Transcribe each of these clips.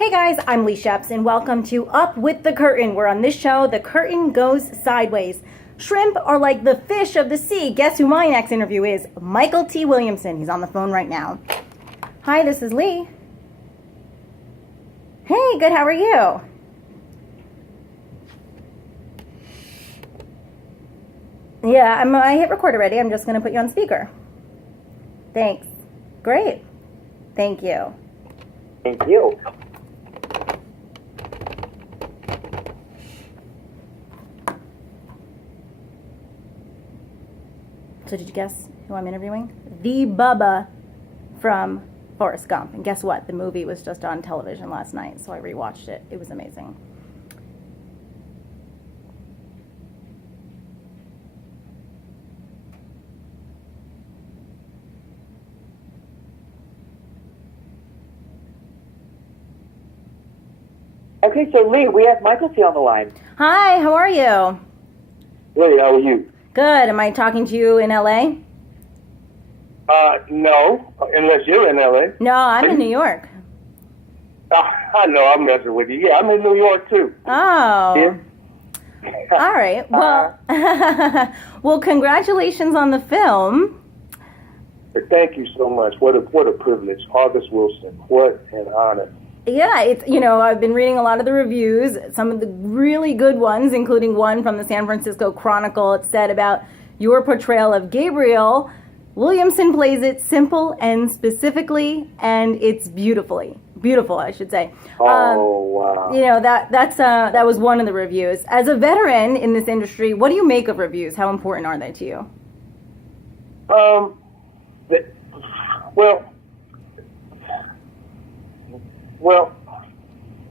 Hey guys, I'm Leigh Scheps and welcome to Up with the Curtain, where on this show, the curtain goes sideways. Shrimp are like the fish of the sea. Guess who my next interview is? Mykelti Williamson. He's on the phone right now. Hi, this is Leigh. Hey, good, how are you? Yeah, I hit record already. I'm just going to put you on speaker. Thanks. Great. Thank you. Thank you. So did you guess who I'm interviewing? The Bubba from Forrest Gump. And guess what? The movie was just on television last night, so I rewatched it. It was amazing. Okay, so Leigh, we have Mykelti on the line. Hi, how are you? Great, how are you? Good. Am I talking to you in LA? No, unless you're in LA. No, I'm in New York. I know, I'm messing with you. Yeah, I'm in New York too. Oh. Yeah. All right. Well, well, congratulations on the film. Thank you so much. What a privilege. Forrest Wilson, what an honor. Yeah, it's, I've been reading a lot of the reviews, some of the really good ones, including one from the San Francisco Chronicle. It said about your portrayal of Gabriel. Williamson plays it simple and specifically, and it's beautiful, I should say. Wow. That was one of the reviews. As a veteran in this industry, what do you make of reviews? How important are they to you? Well,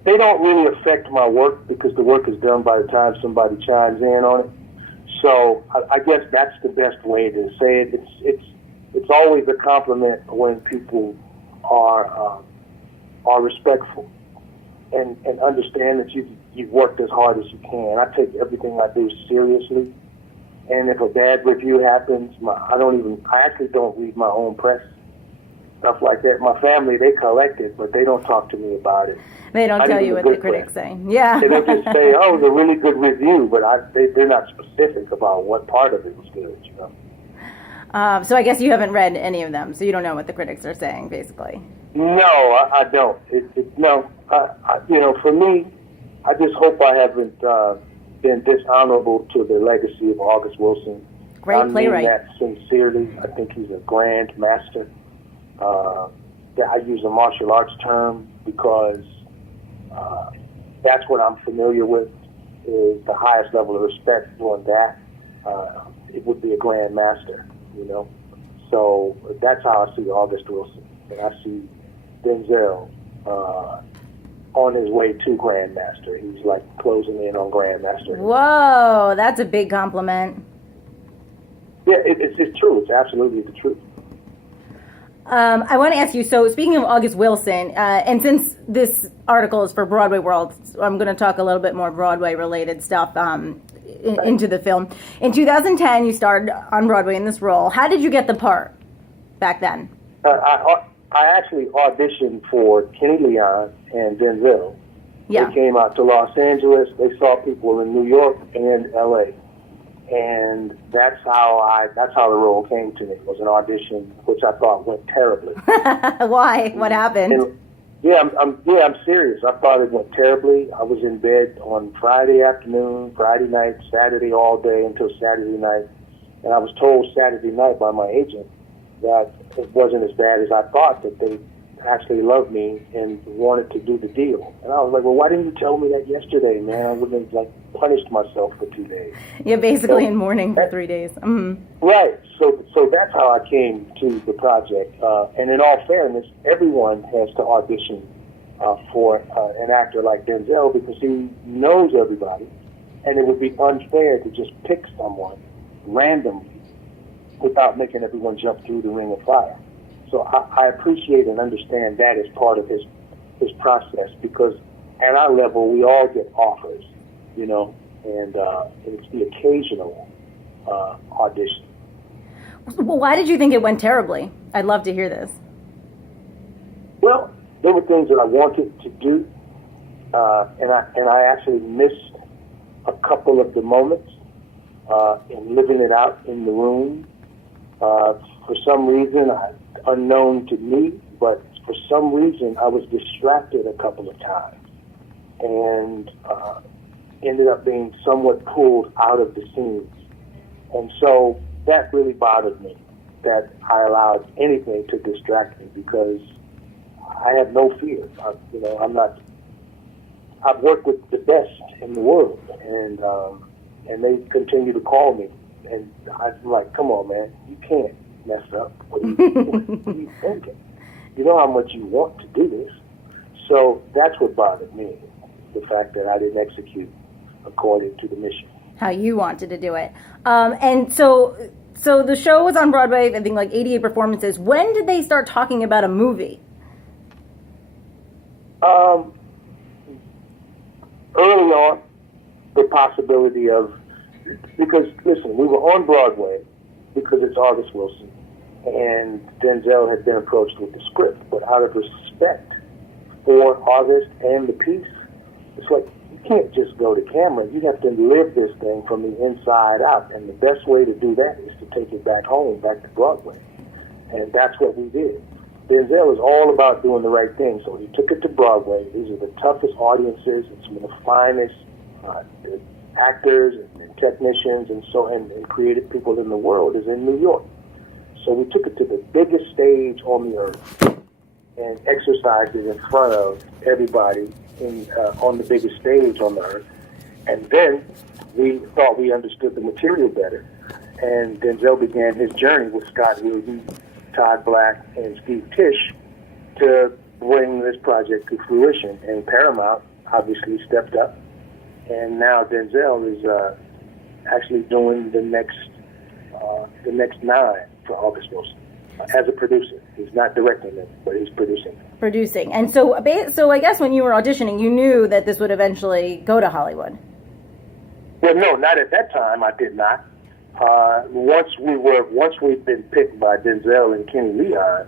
they don't really affect my work because the work is done by the time somebody chimes in on it. So I guess that's the best way to say it. It's always a compliment when people are respectful and understand that you've worked as hard as you can. I take everything I do seriously, and if a bad review happens, I actually don't read my own press. Stuff like that. My family, they collect it, but they don't talk to me about it. They don't tell you what the critics say. Yeah. They don't just say, "Oh, it was a really good review," but they're not specific about what part of it was good. So I guess you haven't read any of them, so you don't know what the critics are saying, basically. No, I don't. For me, I just hope I haven't been dishonorable to the legacy of Forrest Wilson. Great playwright. I mean that sincerely. I think he's a grand master. I use a martial arts term because that's what I'm familiar with, is the highest level of respect doing that. It would be a grand master, So that's how I see Forrest Wilson. And I see Denzel on his way to Grandmaster. He's like closing in on Grandmaster. Whoa, that's a big compliment. Yeah, it's true. It's absolutely the truth. I want to ask you, so speaking of Forrest Wilson, and since this article is for Broadway World, I'm going to talk a little bit more Broadway-related stuff into the film. In 2010, you starred on Broadway in this role. How did you get the part back then? I actually auditioned for Kenny Leon and Denzel. Yeah. They came out to Los Angeles. They saw people in New York and L.A., and that's how the role came to me. It was an audition, which I thought went terribly. Why? What happened? And, I'm serious. I thought it went terribly. I was in bed on Friday afternoon, Friday night, Saturday all day until Saturday night, and I was told Saturday night by my agent that it wasn't as bad as I thought, that they actually loved me and wanted to do the deal. And I was like, well, why didn't you tell me that yesterday, man? I would have punished myself for 2 days. Yeah, basically in mourning for 3 days. Mm-hmm. Right. So that's how I came to the project. And in all fairness, everyone has to audition for an actor like Denzel because he knows everybody, and it would be unfair to just pick someone randomly without making everyone jump through the ring of fire. So I appreciate and understand that as part of his process, because at our level we all get offers, and it's the occasional audition. Well, why did you think it went terribly? I'd love to hear this. Well, there were things that I wanted to do and I actually missed a couple of the moments in living it out in the room. For some reason, unknown to me, but for some reason, I was distracted a couple of times and ended up being somewhat pulled out of the scenes. And so that really bothered me, that I allowed anything to distract me, because I have no fear. I've worked with the best in the world, and they continue to call me, and I'm like, come on, man, you can't mess up. What are you thinking? You know how much you want to do this. So that's what bothered me, the fact that I didn't execute according to the mission. How you wanted to do it. And so the show was on Broadway, I think like 88 performances. When did they start talking about a movie? Early on, the possibility of, because listen, we were on Broadway because it's August Wilson, and Denzel had been approached with the script, but out of respect for August and the piece, it's like, you can't just go to camera. You have to live this thing from the inside out, and the best way to do that is to take it back home, back to Broadway, and that's what we did. Denzel is all about doing the right thing, so he took it to Broadway. These are the toughest audiences, and some of the finest actors and technicians and creative people in the world is in New York. So we took it to the biggest stage on the earth and exercised it in front of everybody on the biggest stage on the earth. And then we thought we understood the material better, and Denzel began his journey with Scott Rudin, Todd Black, and Steve Tisch to bring this project to fruition. And Paramount obviously stepped up, and now Denzel is actually doing the next 9 for August Wilson as a producer. He's not directing it, but he's producing. And so I guess when you were auditioning, you knew that this would eventually go to Hollywood. Well, no, not at that time. I did not. Once we'd been picked by Denzel and Kenny Leon,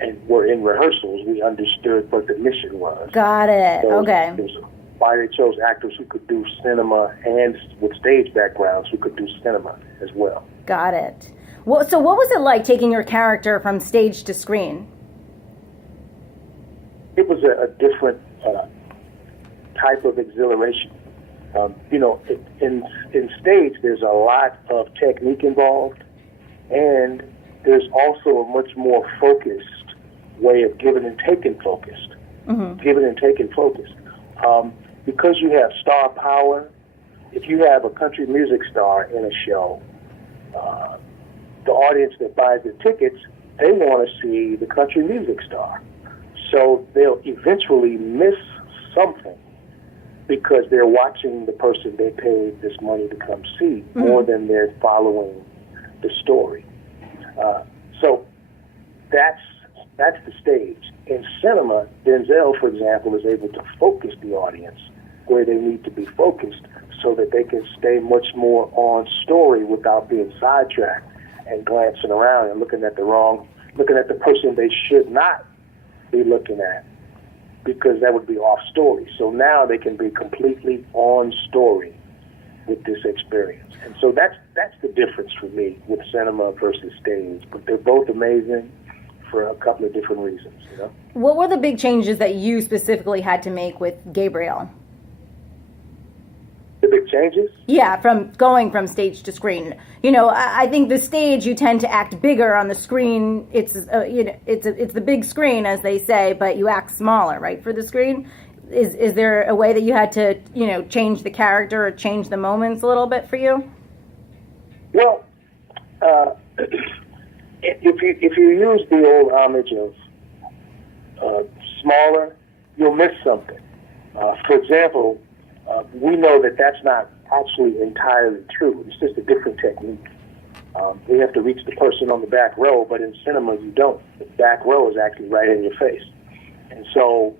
and were in rehearsals, we understood what the mission was. Got it. So okay. It was why they chose actors who could do cinema and with stage backgrounds who could do cinema as well. Got it. Well, so what was it like taking your character from stage to screen? It was a different type of exhilaration. In stage, there's a lot of technique involved, and there's also a much more focused way of giving and taking focused. Mm-hmm. Giving and taking focused. Because you have star power, if you have a country music star in a show, the audience that buys the tickets, they want to see the country music star. So they'll eventually miss something because they're watching the person they paid this money to come see more than they're following the story. So that's the stage. In cinema, Denzel, for example, is able to focus the audience where they need to be focused so that they can stay much more on story without being sidetracked and glancing around and looking at the person they should not be looking at, because that would be off story. So now they can be completely on story with this experience. And so that's the difference for me with cinema versus stage. But they're both amazing for a couple of different reasons, you know. What were the big changes that you specifically had to make with Gabriel? The big changes? Yeah, from going from stage to screen. You know, I think the stage, you tend to act bigger. On the screen, it's the big screen, as they say, but you act smaller, right, for the screen? Is there a way that you had to, change the character or change the moments a little bit for you? Well, if you use the old homage of smaller, you'll miss something. For example, we know that that's not actually entirely true. It's just a different technique. You have to reach the person on the back row, but in cinema you don't. The back row is actually right in your face. And so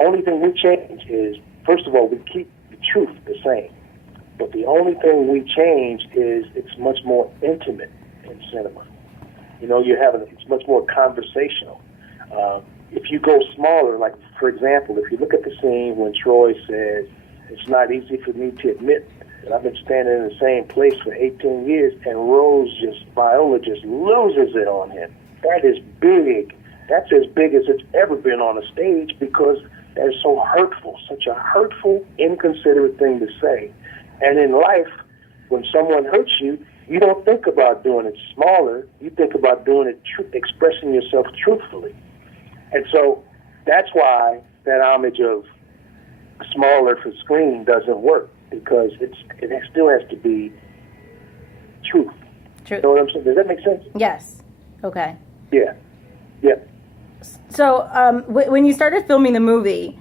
only thing we change is, first of all, we keep the truth the same. But the only thing we change is it's much more intimate in cinema. It's much more conversational. if you go smaller, like, for example, if you look at the scene when Troy says, it's not easy for me to admit that I've been standing in the same place for 18 years, and Viola just loses it on him. That is big. That's as big as it's ever been on a stage, because that is so hurtful, such a hurtful, inconsiderate thing to say. And in life, when someone hurts you, you don't think about doing it smaller. You think about doing it, expressing yourself truthfully. And so that's why that homage of smaller for screen doesn't work, because it still has to be truth. True. You know what I'm saying? Does that make sense? Yes. Okay. Yeah. Yeah. So when you started filming the movie,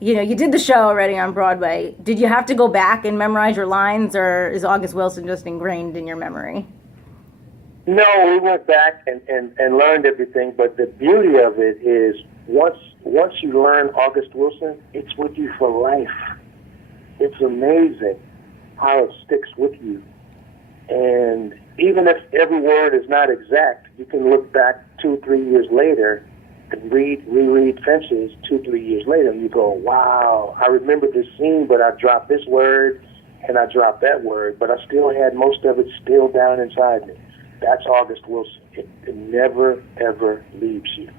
you did the show already on Broadway. Did you have to go back and memorize your lines, or is August Wilson just ingrained in your memory? No, we went back and learned everything, but the beauty of it is once you learn August Wilson, it's with you for life. It's amazing how it sticks with you. And even if every word is not exact, you can look back 2-3 years later and reread Fences 2-3 years later, and you go, wow, I remember this scene, but I dropped this word and I dropped that word, but I still had most of it still down inside me. That's August Wilson. It never, ever leaves you.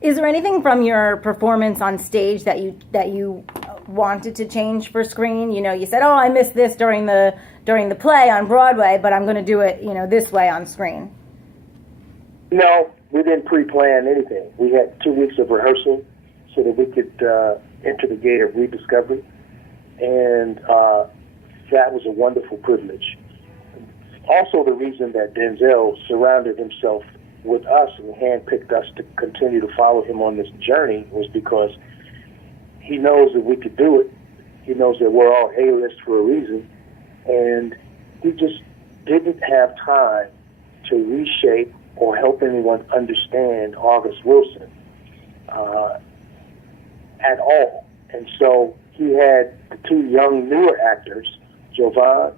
Is there anything from your performance on stage that you wanted to change for screen? You said, "Oh, I missed this during the play on Broadway, but I'm going to do it, this way on screen." No, we didn't pre-plan anything. We had 2 weeks of rehearsal so that we could enter the gate of rediscovery, and that was a wonderful privilege. Also, the reason that Denzel surrounded himself with us and handpicked us to continue to follow him on this journey was because he knows that we could do it. He knows that we're all A-list for a reason, and he just didn't have time to reshape or help anyone understand August Wilson at all. And so he had the two young newer actors, Jovan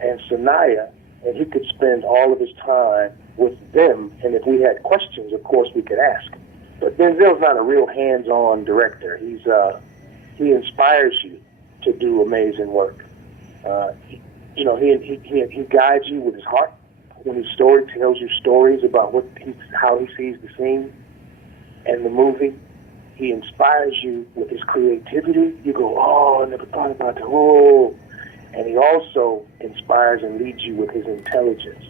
and Sanaya, and he could spend all of his time with them, and if we had questions, of course, we could ask. But Denzel's not a real hands-on director. He inspires you to do amazing work. He guides you with his heart. When his story tells you stories about how he sees the scene and the movie, he inspires you with his creativity. You go, oh, I never thought about that. Oh. And he also inspires and leads you with his intelligence.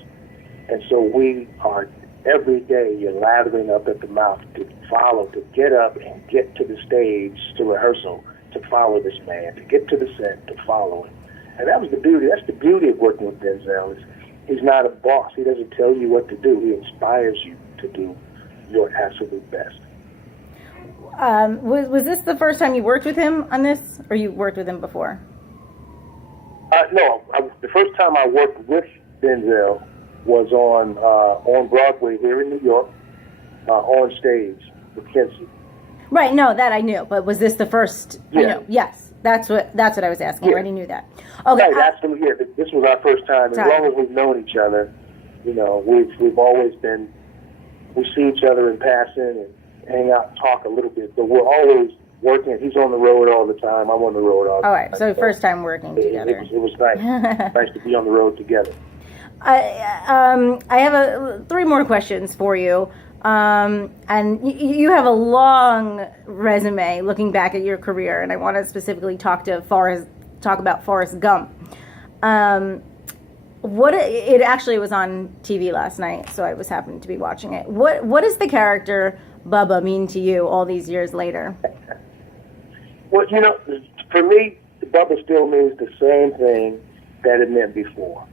And so we are, every day, you're lathering up at the mouth to follow, to get up and get to the stage to rehearsal, to follow this man, to get to the set, to follow him. And that was the beauty. That's the beauty of working with Denzel. He's not a boss. He doesn't tell you what to do. He inspires you to do your absolute best. Was this the first time you worked with him on this, or you worked with him before? No. The first time I worked with Denzel was on Broadway here in New York, on stage with Kenzie. Right. No, that I knew. But was this the first? Yeah. Yes. That's what I was asking. Yeah. I already knew that. Okay. Right, absolutely. Yeah, this was our first time. As long as we've known each other, we've always been. We see each other in passing and hang out and talk a little bit, but we're always working. He's on the road all the time. I'm on the road all the time. All right. So first time working together. It was nice. Nice to be on the road together. I have 3 more questions for you. And you have a long resume looking back at your career, and I want to specifically talk about Forrest Gump. It actually was on TV last night, so I was happened to be watching it. What does the character Bubba mean to you all these years later? Well, for me, Bubba still means the same thing that it meant before.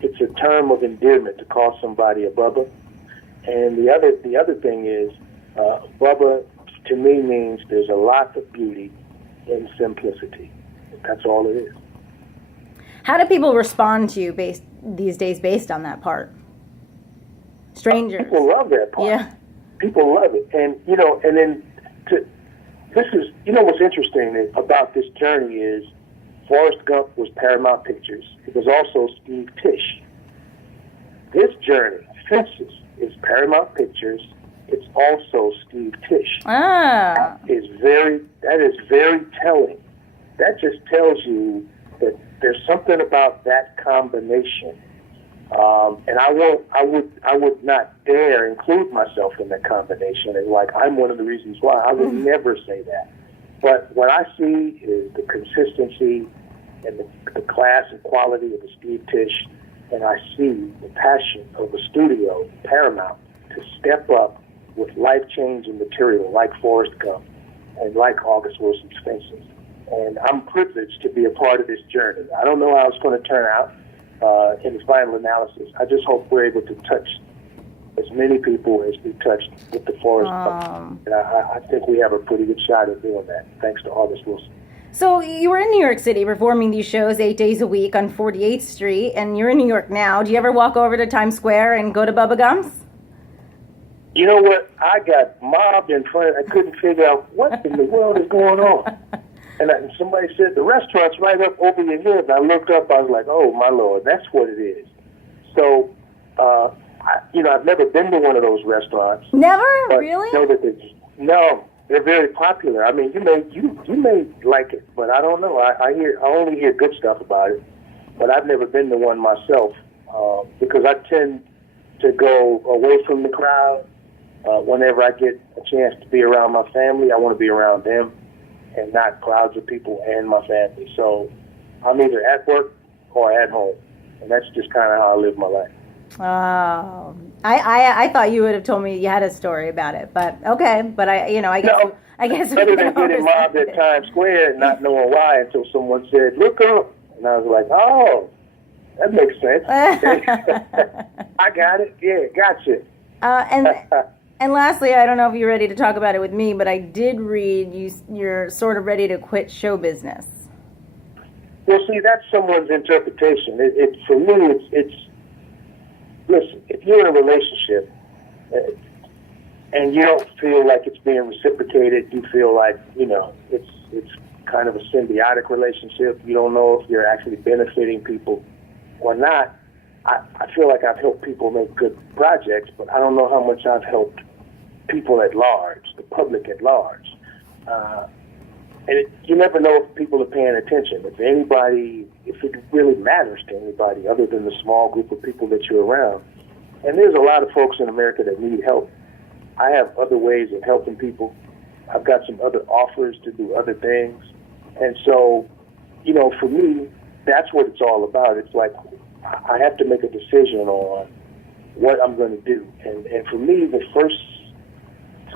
It's a term of endearment to call somebody a Bubba. And the other thing is, Bubba to me means there's a lot of beauty in simplicity. That's all it is. How do people respond to you these days based on that part? Strangers. People love that part. Yeah. People love it. And, what's interesting about this journey is Forrest Gump was Paramount Pictures. It was also Steve Tisch. This journey, Fences, is Paramount Pictures it's also Steve Tisch. Ah. That is very telling. That just tells you that there's something about that combination. And I would not dare include myself in that combination. And like, I'm one of the reasons why I would never say that. But what I see is the consistency and the class and quality of the Steve Tisch, and I see the passion of the studio, Paramount, to step up with life-changing material like Forrest Gump and like August Wilson's Fences. And I'm privileged to be a part of this journey. I don't know how it's going to turn out in the final analysis. I just hope we're able to touch as many people as we touched with the Forrest Gump. And I think we have a pretty good shot at doing that, thanks to August Wilson. So you were in New York City performing these shows 8 days a week on 48th Street, and you're in New York now. Do you ever walk over to Times Square and go to Bubba Gump's? You know what? I got mobbed in front. I couldn't figure out what in the world is going on. And somebody said, the restaurant's right up over your head. And I looked up, I was like, oh, my Lord, that's what it is. So, I've never been to one of those restaurants. Never? Really? No, they're very popular. I mean, you may like it, but I don't know. I only hear good stuff about it. But I've never been to one myself because I tend to go away from the crowd. Whenever I get a chance to be around my family, I want to be around them and not crowds of people and my family. So I'm either at work or at home, and that's just kind of how I live my life. Oh, I thought you would have told me you had a story about it, but okay. But I guess better than getting mobbed at Times Square and not knowing why until someone said, "Look up," and I was like, "Oh, that makes sense." I got it. Yeah, gotcha. And lastly, I don't know if you're ready to talk about it with me, but I did read you're sort of ready to quit show business. Well, see, that's someone's interpretation. For me, it's listen, if you're in a relationship and you don't feel like it's being reciprocated, you feel like, it's kind of a symbiotic relationship. You don't know if you're actually benefiting people or not. I feel like I've helped people make good projects, but I don't know how much I've helped people at large, the public at large. You never know if people are paying attention. If it really matters to anybody other than the small group of people that you're around. And there's a lot of folks in America that need help. I have other ways of helping people. I've got some other offers to do other things. And so, for me, that's what it's all about. It's like I have to make a decision on what I'm going to do. And for me, the first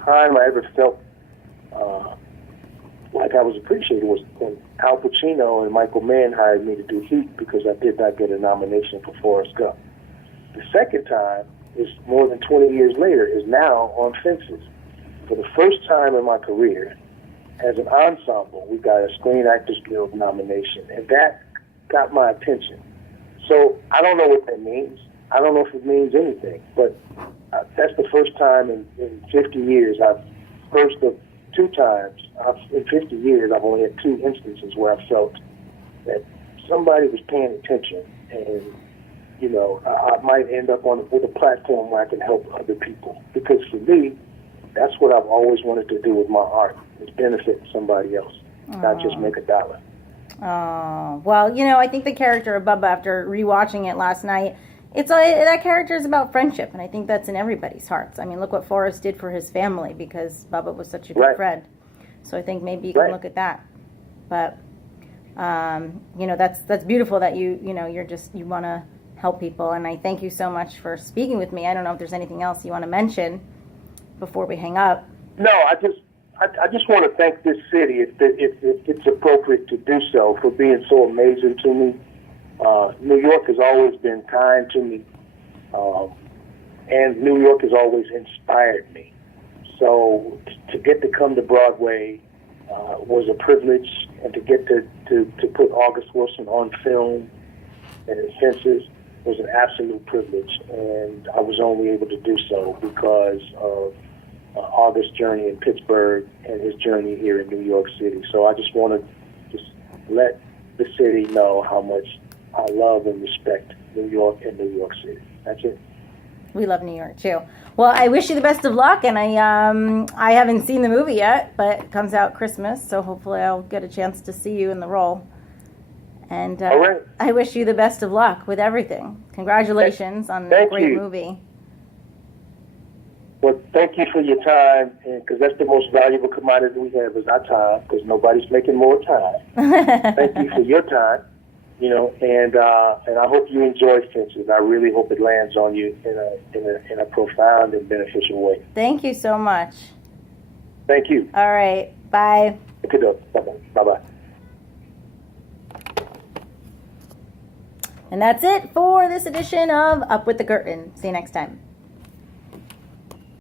time I ever felt like I was appreciated was when Al Pacino and Michael Mann hired me to do Heat because I did not get a nomination for Forrest Gump. The second time is more than 20 years later, is now on Fences. For the first time in my career, as an ensemble, we got a Screen Actors Guild nomination, and that got my attention. So I don't know what that means. I don't know if it means anything, but that's the first time in 50 years, in 50 years, I've only had 2 instances where I felt that somebody was paying attention, and I might end up with a platform where I can help other people. Because for me, that's what I've always wanted to do with my art, is benefit somebody else, not just make a dollar. Oh, well, I think the character of Bubba, after rewatching it last night, that character is about friendship, and I think that's in everybody's hearts. I mean, look what Forrest did for his family because Bubba was such a good friend. So I think maybe you can look at that. But that's beautiful that you want to help people, and I thank you so much for speaking with me. I don't know if there's anything else you want to mention before we hang up. No, I just want to thank this city, if it's appropriate to do so, for being so amazing to me. New York has always been kind to me, and New York has always inspired me. So to get to come to Broadway was a privilege, and to get to put August Wilson on film and in Fences was an absolute privilege, and I was only able to do so because of August's journey in Pittsburgh and his journey here in New York City. So I just want to let the city know how much I love and respect New York and New York City. That's it. We love New York too. Well, I wish you the best of luck, and I haven't seen the movie yet, but it comes out Christmas, so hopefully I'll get a chance to see you in the role. And All right. I wish you the best of luck with everything. Congratulations on a great movie. Well, thank you for your time, because that's the most valuable commodity we have is our time, because nobody's making more time. Thank you for your time, and I hope you enjoy Fences. I really hope it lands on you in a profound and beneficial way. Thank you so much. Thank you. All right. Bye. Good up. Bye-bye. Bye-bye. And that's it for this edition of Up with the Curtain. See you next time.